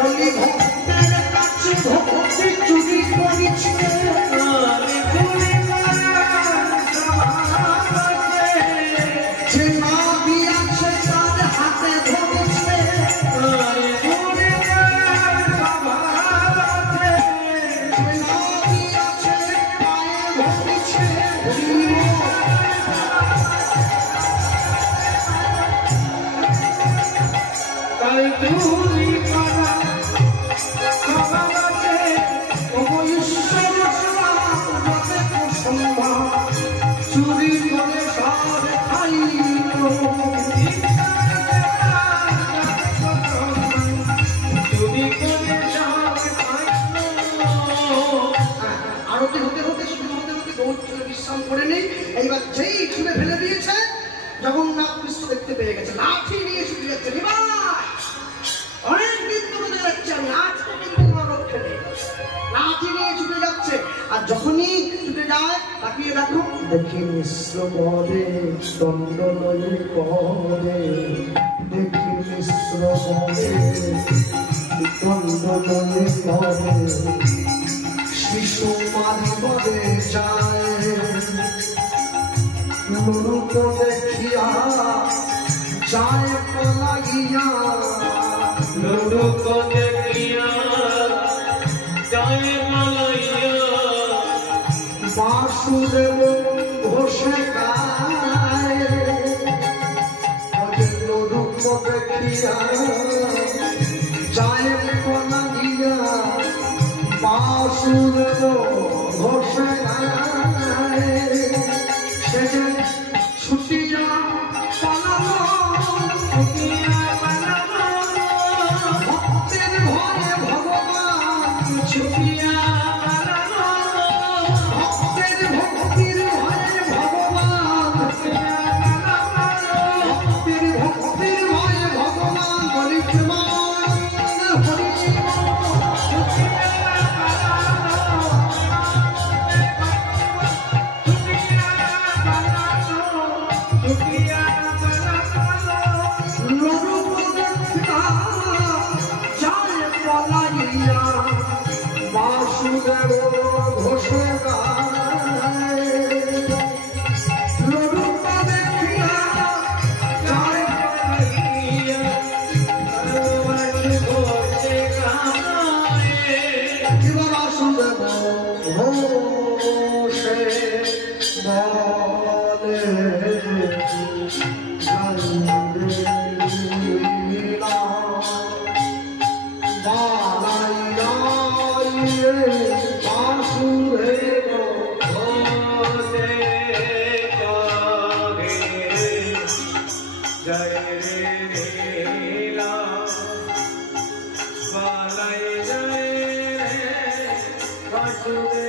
বলি ভক্তের কাছে ভক্তি চুরি করেছে যে না দিয়াছে তার হাতে ধরেছে চুরি করে সার খাইল আরতি হতে হতে শুরু হতে হতে গৌর চলে বিশ্রাম করে নেই। এইবার যেই চুলে ফেলে দিয়েছে জগন্নাথ কৃষ্ণ দেখতে পেয়ে গেছে, লাঠি নিয়ে ছুটে যাচ্ছে। অনেক দিন ধরে যাচ্ছে আমি, আজকে কিন্তু কোনো রক্ষে নেই, লাঠি নিয়ে ছুটে যাচ্ছে। আর যখনই ছুটে যায় তাকিয়ে দেখো, দেখি মিশ্র পদে দণ্ডলয়ে পদে, দেখি মিশ্র পদে দণ্ডলয়ে পদে, শিশু মারি পদে যায়। নুরুক দেখিয়া যায় পলাইয়া, নুরুক দেখিয়া যায় পলাইয়া, বাসুদেব ঘোষে গায়। নুরুক দেখিয়া যায় পলাইয়া, বাসুদেব ঘোষে গায়। সে যে ছুটিয়া পালালো, ছুটিয়া পালালো, ভক্তের ভয়ে ভগবান ছুটিয়া পালালো, ভক্তের ভক্তির ভয়ে ভগবান ছুটিয়া পালালো, ভক্তের ভক্তির ভয়ে ভগবান হরিমান ছুটিয়া বাসুদেব ঘোষে গায়। লড়ুক দেখিয়া যায় পলাইয়া, ঘোষে গায়। বাসুদেব ঘোষে বলে जय रे लीला बालय जय वासुदेव।